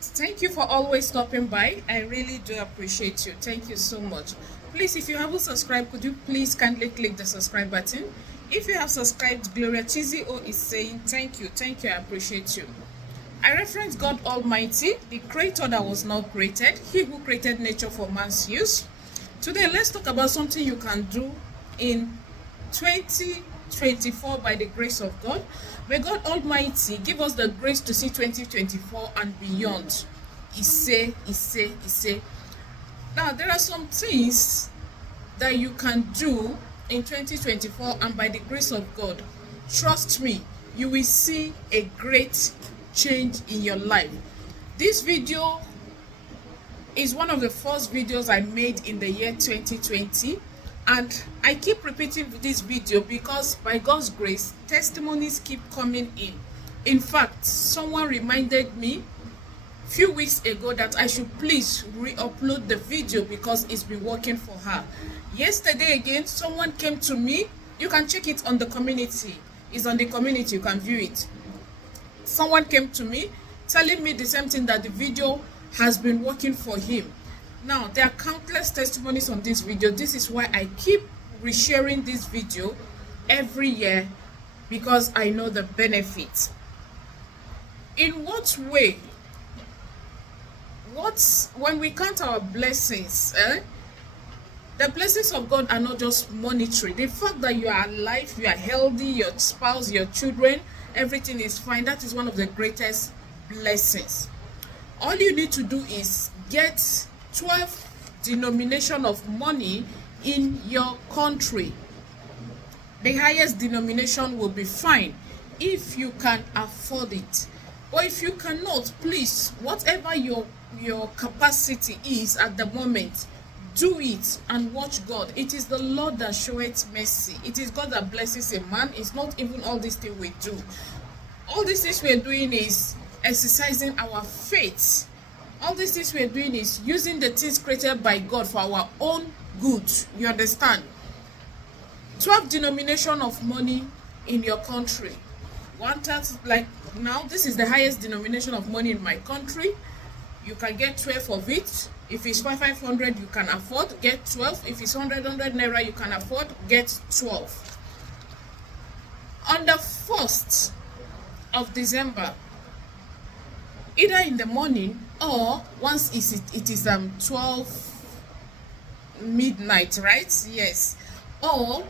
Thank you for always stopping by. I really do appreciate you. Thank you so much. Please, if you haven't subscribed, could you please kindly click the subscribe button? If you have subscribed, Gloria Chizio is saying thank you, I appreciate you. I reference God Almighty, the creator that was not created, he who created nature for man's use. Today, let's talk about something you can do in 2024 by the grace of God. May God Almighty give us the grace to see 2024 and beyond. Ise. Now, there are some things that you can do in 2024, and by the grace of God, trust me, you will see a great change in your life. This video is one of the first videos I made in the year 2020, and I keep repeating this video because by God's grace, testimonies keep coming in. In fact, someone reminded me a few weeks ago that I should please re-upload the video because it's been working for her. Yesterday again, someone came to me. You can check it on the community. It's on the community, you can view it. Someone came to me telling me the same thing, that the video has been working for him. Now, there are countless testimonies on this video. This is why I keep resharing this video every year, because I know the benefits. In what way? When we count our blessings, the blessings of God are not just monetary. The fact that you are alive, you are healthy, your spouse, your children, everything is fine, that is one of the greatest blessings. All you need to do is get 12 denomination of money in your country. The highest denomination will be fine if you can afford it. But if you cannot, please, whatever your capacity is at the moment, do it and watch God. It is the Lord that showeth mercy. It is God that blesses a man. It's not even all these things we do. All these things we're doing is exercising our faith. All these things we're doing is using the things created by God for our own good. You understand? 12 denomination of money in your country. One tax, like now, this is the highest denomination of money in my country. You can get 12 of it. If it's 500, you can afford, get 12. If it's 100 naira, you can afford, get 12. On the 1st of December, either in the morning or once it is 12 midnight, right? Yes. Or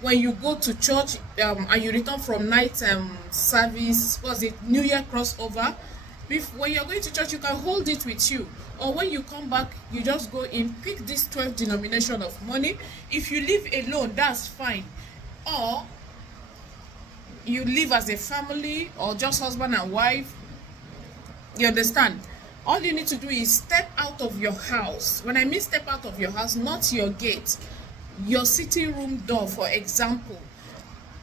when you go to church and you return from night service, was it New Year crossover? When you're going to church, you can hold it with you. Or when you come back, you just go in, pick this 12 denomination of money. If you live alone, that's fine. Or you live as a family, or just husband and wife. You understand? All you need to do is step out of your house. When I mean step out of your house, not your gate, your sitting room door, for example.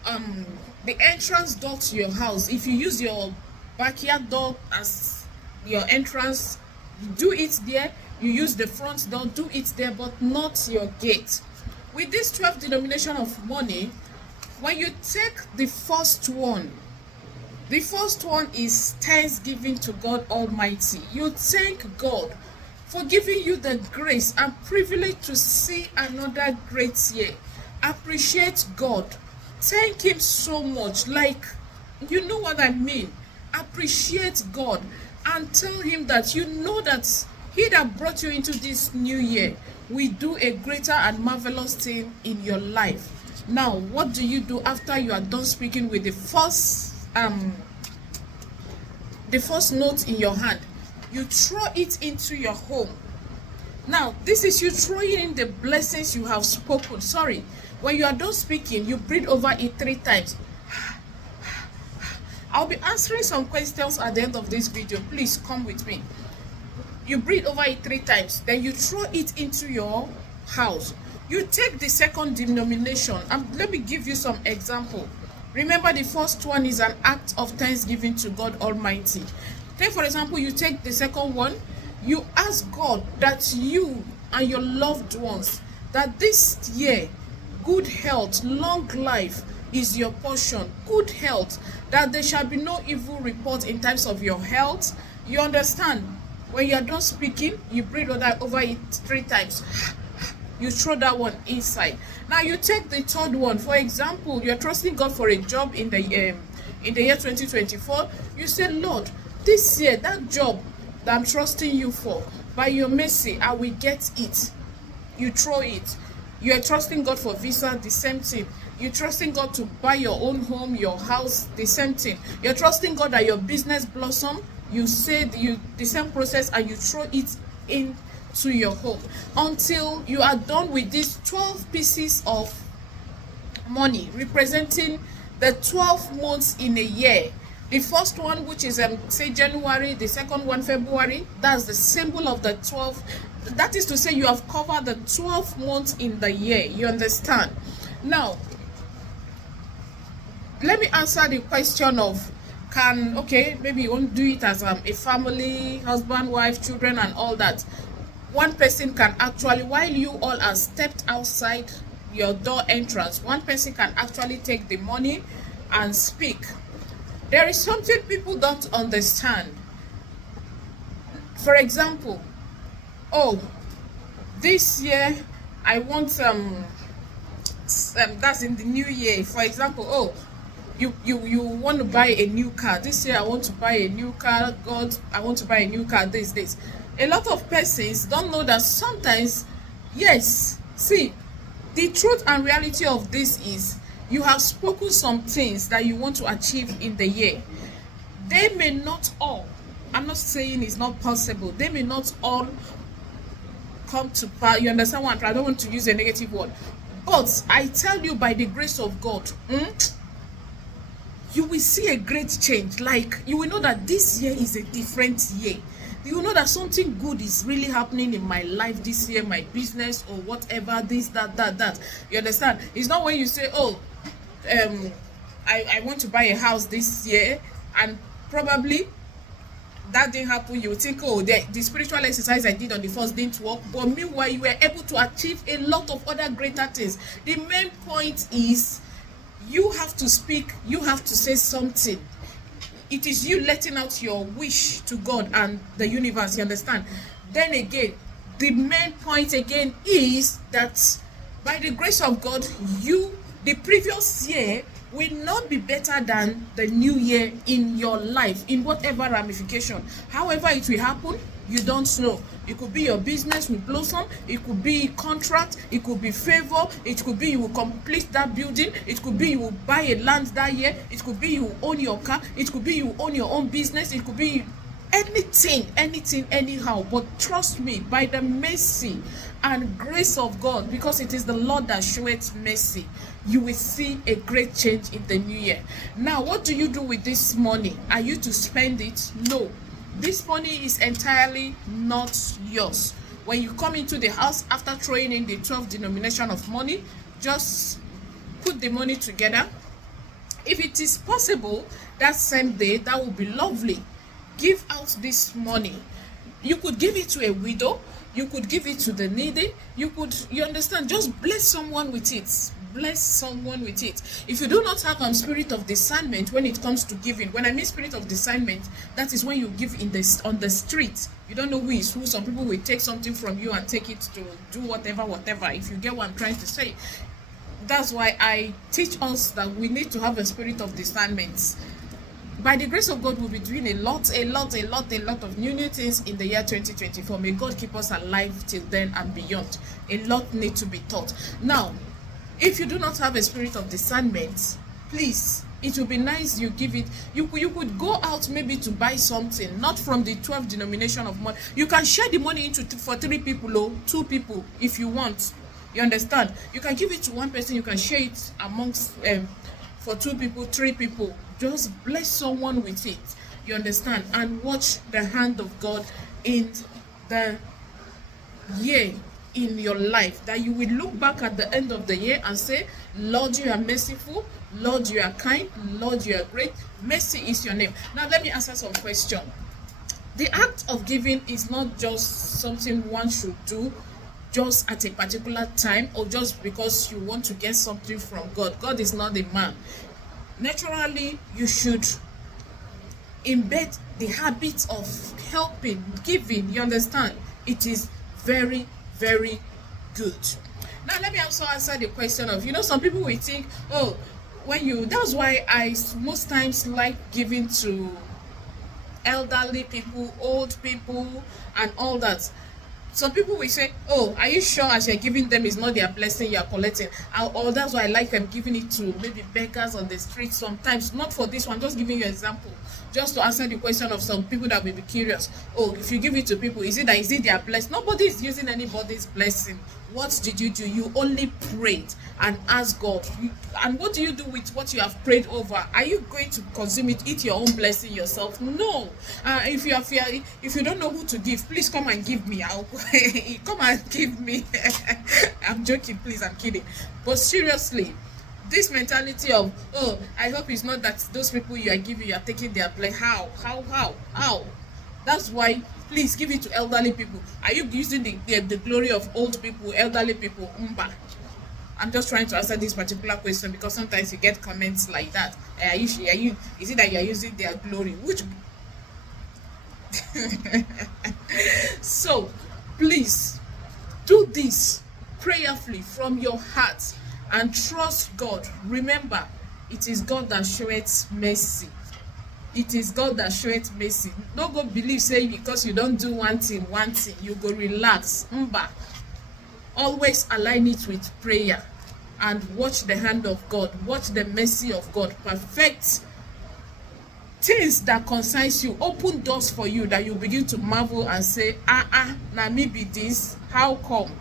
The entrance door to your house. If you use your backyard door as your entrance, do it there. You use the front door, do it there, but not your gate. With this 12 denomination of money, when you take the first one is thanksgiving to God Almighty. You thank God for giving you the grace and privilege to see another great year. Appreciate God. Thank him so much. Like, you know what I mean. Appreciate God and tell him that you know that he that brought you into this new year will do a greater and marvelous thing in your life. Now, what do you do after you are done speaking with the first note in your hand? You throw it into your home. Now, this is you throwing in the blessings you have spoken. Sorry, when you are done speaking, you breathe over it 3 times. I'll be answering some questions at the end of this video. Please come with me. You breathe over it 3 times. Then you throw it into your house. You take the second denomination. Let me give you some example. Remember, the first one is an act of thanksgiving to God Almighty. Take, for example, you take the second one. You ask God that you and your loved ones, that this year, good health, long life is your portion. Good health, that there shall be no evil report in terms of your health. You understand? When you are done speaking, you breathe over it 3 times. You throw that one inside. Now you take the third one. For example, you're trusting God for a job in the year 2024. You say, Lord, this year, that job that I'm trusting you for, by your mercy, I will get it. You throw it. You're trusting God for visa, the same thing. You're trusting God to buy your own home, your house, the same thing. You're trusting God that your business blossom. You say the same process, and you throw it into your home until you are done with these 12 pieces of money representing the 12 months in a year. The first one, which is say January, the second one February, that's the symbol of the 12. That is to say, you have covered the 12 months in the year. You understand? Now, let me answer the question of, maybe you won't do it as a family, husband, wife, children, and all that. One person can actually, while you all are stepped outside your door entrance, one person can actually take the money and speak. There is something people don't understand. For example, this year I want that's in the new year. For example, you want to buy a new car. This year I want to buy a new car. God, I want to buy a new car. This. A lot of persons don't know that sometimes, yes, see, the truth and reality of this is, you have spoken some things that you want to achieve in the year. They may not all, I'm not saying it's not possible, they may not all come to pass. You understand what I'm trying? I don't want to use a negative word. But I tell you, by the grace of God, you will see a great change. Like, you will know that this year is a different year. You will know that something good is really happening in my life this year, my business or whatever, this, that. You understand? It's not when you say, I want to buy a house this year, and probably that didn't happen. You think, the spiritual exercise I did on the first didn't work. But meanwhile, you were able to achieve a lot of other greater things. The main point is, you have to speak, you have to say something. It is you letting out your wish to God and the universe, you understand? Then again, the main point again is that by the grace of God, the previous year will not be better than the new year in your life, in whatever ramification. However it will happen, you don't know. It could be your business will blossom, it could be contract, it could be favor, it could be you will complete that building, it could be you will buy a land that year, it could be you will own your car, it could be you will own your own business, it could be anything, anyhow. But trust me, by the mercy and grace of God, because it is the Lord that showeth mercy, you will see a great change in the new year. Now, what do you do with this money? Are you to spend it? No. This money is entirely not yours. When you come into the house after throwing in the 12 denomination of money, just put the money together. If it is possible, that same day, that would be lovely. Give out this money. You could give it to a widow. You could give it to the needy. You understand? Just bless someone with it. Bless someone with it. If you do not have spirit of discernment when it comes to giving, when I mean spirit of discernment, that is when you give on the street. You don't know who is who. Some people will take something from you and take it to do whatever. If you get what I'm trying to say. That's why I teach us that we need to have a spirit of discernment. By the grace of God, we'll be doing a lot of new things in the year 2024. May God keep us alive till then and beyond. A lot need to be taught. Now, if you do not have a spirit of discernment, please, it will be nice you give it. You could go out maybe to buy something, not from the 12 denomination of money. You can share the money for 3 people or 2 people if you want. You understand? You can give it to one person. You can share it amongst for 2 people, 3 people. Just bless someone with it. You understand? And watch the hand of God in the year in your life, that you will look back at the end of the year and say, Lord, you are merciful. Lord, you are kind. Lord, you are great. Mercy is your name. Now let me answer some question. The act of giving is not just something one should do just at a particular time or just because you want to get something from God. God is not a man. Naturally, you should embed the habit of helping, giving, you understand, it is very, very good. Now let me also answer the question of, some people will think, oh, that's why I most times like giving to elderly people, old people, and all that. Some people will say, oh, are you sure as you're giving them is not their blessing you're collecting? Or that's why I like them giving it to maybe beggars on the street sometimes. Not for this one, just giving you an example. Just to answer the question of some people that will be curious. Oh, if you give it to people, is it their blessing? Nobody is using anybody's blessing. What did you do? You only prayed and asked God. And what do you do with what you have prayed over? Are you going to consume it, eat your own blessing yourself? No. If you don't know who to give, please come and give me. Come and give me. I'm joking, please, I'm kidding. But seriously, this mentality of, oh, I hope it's not that those people you are giving, you are taking their blessing. How? That's why, please give it to elderly people. Are you using the glory of old people, elderly people? I'm just trying to answer this particular question because sometimes you get comments like that. Is it that you are using their glory? Which so please do this prayerfully from your heart and trust God. Remember, it is God that showeth mercy. It is God that showeth mercy. Don't go believe say because you don't do one thing you go relax. Always align it with prayer and watch the hand of God, watch the mercy of God perfect things that concerns you, open doors for you that you begin to marvel and say, now me be this, how come?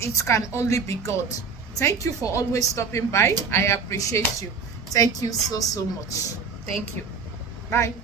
It can only be God. Thank you for always stopping by. I appreciate you. Thank you so much. Thank you. Bye.